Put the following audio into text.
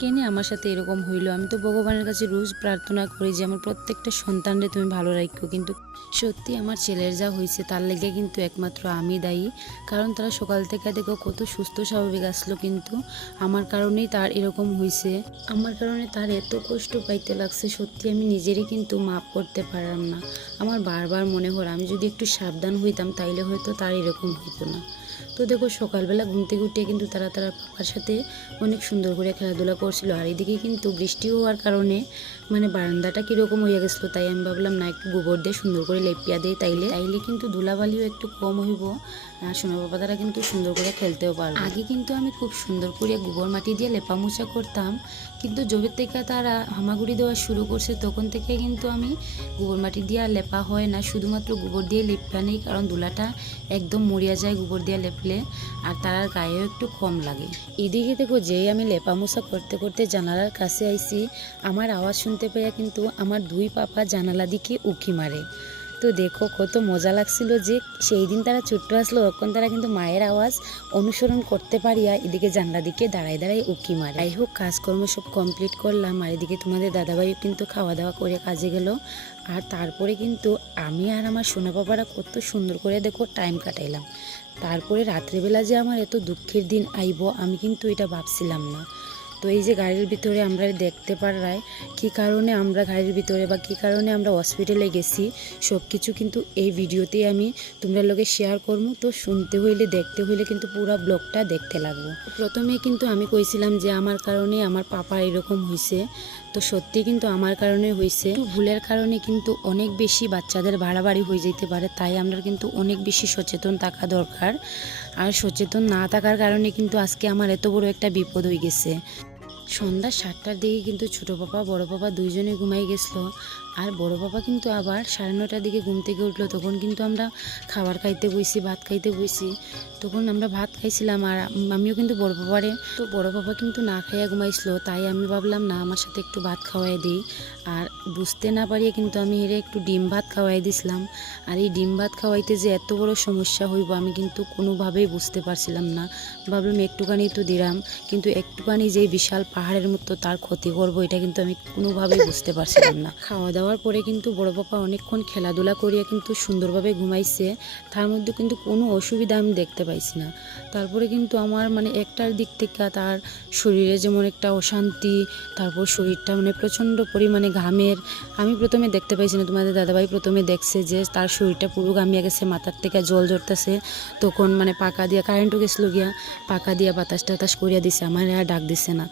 কেন আমার সাথে এরকম হইলো? আমি তো ভগবানের কাছে রোজ প্রার্থনা করি যে আমার প্রত্যেকটা সন্তানরে তুমি ভালো রাখো, কিন্তু সত্যি আমার ছেলের যা হয়েছে তার লেগে কিন্তু একমাত্র আমি দায়ী। কারণ তারা সকাল থেকে দেখো কত সুস্থ স্বাভাবিক আসলো, কিন্তু আমার কারণেই তার এরকম হয়েছে। আমার কারণে তার এত কষ্ট পাইতে লাগছে, সত্যি আমি নিজেরই কিন্তু মাপ করতে পারলাম না। আমার বারবার মনে হয় আমি যদি একটু সাবধান হইতাম তাইলে হয়তো তার এরকম হইতো না। তো দেখো সকালবেলা ঘুম থেকে উঠে কিন্তু তারা তার পাপার সাথে অনেক সুন্দর করে খেলাধুলা করছিল, আর এদিকে কিন্তু বৃষ্টি হওয়ার কারণে মানে বারান্দাটা কীরকম হয়ে গেছিলো, তাই আমি ভাবলাম না একটু গোবর দিয়ে সুন্দর করে লেপিয়া দেয়, তাইলে কিন্তু ধুলাবালিও একটু কম হইব, আর সোনা বাবা তারা কিন্তু সুন্দর করে খেলতেও পারবে। আগে কিন্তু আমি খুব সুন্দর করে গোবর মাটি দিয়ে লেপা মোছা করতাম, কিন্তু জমির থেকে তারা হামাগুড়ি দেওয়া শুরু করছে তখন থেকে কিন্তু আমি গোবর মাটি দিয়ে আর লেপা হয় না, শুধুমাত্র গোবর দিয়ে লেপা নেই, কারণ ধুলাটা একদম মরিয়া যায় গোবর দিয়ে লেপলে, আর তার গায়েও একটু কম লাগে। এদিকে দেখো যেই আমি লেপা মোছা করতে করতে জানালার কাছে আইছি, আমার আওয়াজ শুনতে পেয়ে কিন্তু আমার দুই পাপা জানালা দিকে উকি মারে। তো দেখো কত মজা লাগছিল যে সেই দিন তারা ছোট্ট আসলো, তখন তারা কিন্তু মায়ের আওয়াজ অনুসরণ করতে পারিয়া এদিকে জানলা দিকে দাঁড়ায় দাঁড়ায় উকি মারে। যাই হোক কাজকর্ম সব কমপ্লিট করলাম, আর এদিকে তোমাদের দাদাভাই কিন্তু খাওয়া দাওয়া করে কাজে গেল, আর তারপরে কিন্তু আমি আর আমার সোনা বাবারা কত সুন্দর করে দেখো টাইম কাটাইলাম। তারপরে রাত্রেবেলা যে আমার এত দুঃখের দিন আইব আমি কিন্তু এটা ভাবছিলাম না। তো এই যে গাড়ির ভিতরে আমরা দেখতে পারায় কী কারণে আমরা গাড়ির ভিতরে বা কী কারণে আমরা হসপিটালে গেছি সব কিছু কিন্তু এই ভিডিওতেই আমি তোমরা লোকে শেয়ার করবো। তো শুনতে হইলে দেখতে হইলে কিন্তু পুরো ব্লগটা দেখতে লাগবো। প্রথমে কিন্তু আমি কইছিলাম যে আমার কারণে আমার পাপা এরকম হয়েছে, তো সত্যি কিন্তু আমার কারণে হয়েছে। ভুলের কারণে কিন্তু অনেক বেশি বাচ্চাদের বাড়াবাড়ি হয়ে যেতে পারে, তাই আমরা কিন্তু অনেক বেশি সচেতন থাকা দরকার। আর সচেতন না থাকার কারণে কিন্তু আজকে আমার এত বড় একটা বিপদ হয়ে গেছে। সন্ধ্যা 7টার দিকে কিন্তু ছোটো পাপা বড় পাপা দুইজনে ঘুমাই গেছিলো, আর বড় পাপা কিন্তু আবার 9:30টার দিকে ঘুম থেকে উঠলো। তখন কিন্তু আমরা খাবার খাইতে বসি, ভাত খাইতে বসি, তখন আমরা ভাত খাইছিলাম, আর আমিও কিন্তু বড় পাপারে, তো বড় পাপা কিন্তু না খাইয়া ঘুমাইছিল, তাই আমি ভাবলাম না আমার সাথে একটু ভাত খাওয়াই দিই। আর বুঝতে না পারিয়ে কিন্তু আমি এর একটু ডিম ভাত খাওয়াই দিছিলাম। আর এই ডিম ভাত খাওয়াইতে যে এত বড় সমস্যা হইব আমি কিন্তু কোনোভাবেই বুঝতে পারছিলাম না। ভাবলাম একটুখানি তো দিলাম, কিন্তু একটুখানি যে বিশাল পাহাড়ের মতো তার ক্ষতি করবো এটা কিন্তু আমি কোনোভাবেই বুঝতে পারছিলাম না। খাওয়া দাওয়ার পরে কিন্তু বড় পাপা অনেকক্ষণ খেলাধুলা করিয়া কিন্তু সুন্দরভাবে ঘুমাইছে, তার মধ্যে কিন্তু কোনো অসুবিধা আমি দেখতে পাইছি না। তারপরে কিন্তু আমার মানে একটার দিক থেকে তার শরীরে যেমন একটা অশান্তি, তারপর শরীরটা মানে প্রচণ্ড পরিমাণে ঘামের, আমি প্রথমে দেখতে পাইছি না, তোমাদের দাদাভাই প্রথমে দেখছে যে তার শরীরটা পুরো ঘামিয়ে গেছে, মাথার থেকে জল ঝরতেছে, তখন মানে পাকা দিয়া কারেন্টও গেছিলো গিয়া, পাকা দিয়া বাতাস টাতাস করিয়া দিছে, আমার আর ডাক দিছে না।